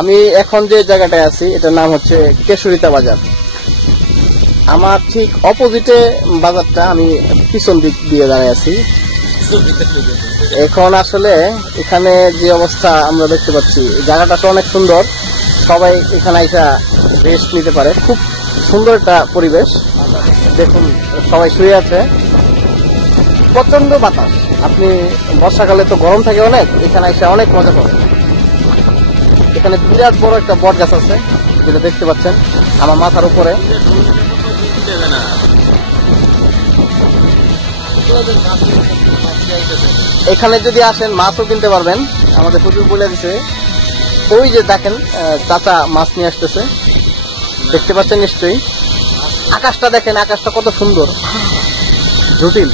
আমি এখন যে জায়গাটায় আছি এটার নাম হচ্ছে কেশরিতা বাজার। আমার ঠিক অপোজিটে বাজারটা, আমি পিছন দিক দিয়ে দাঁড়িয়ে আছি। এখন আসলে এখানে যে অবস্থা আমরা দেখতে পাচ্ছি, জায়গাটা আসলে অনেক সুন্দর। সবাই এখানে এসে রেস্ট নিতে পারে। খুব সুন্দর একটা পরিবেশ। দেখুন সবাই শুয়ে আছে, প্রচন্ড বাতাস। আপনি বর্ষাকালে তো গরম থাকে অনেক, এখানে এসে অনেক মজা পাবেন। এখানে বিরাট বড় একটা বট গাছ আছে, যেটা দেখতে পাচ্ছেন আমার মাথার উপরে। এখানে যদি আসেন মাছও কিনতে পারবেন। আমাদের হুজুর বলে দিছে, ওই যে দেখেন চাচা মাছ নিয়ে আসতেছে, দেখতে পাচ্ছেন নিশ্চয়ই। আকাশটা দেখেন, আকাশটা কত সুন্দর, জটিল।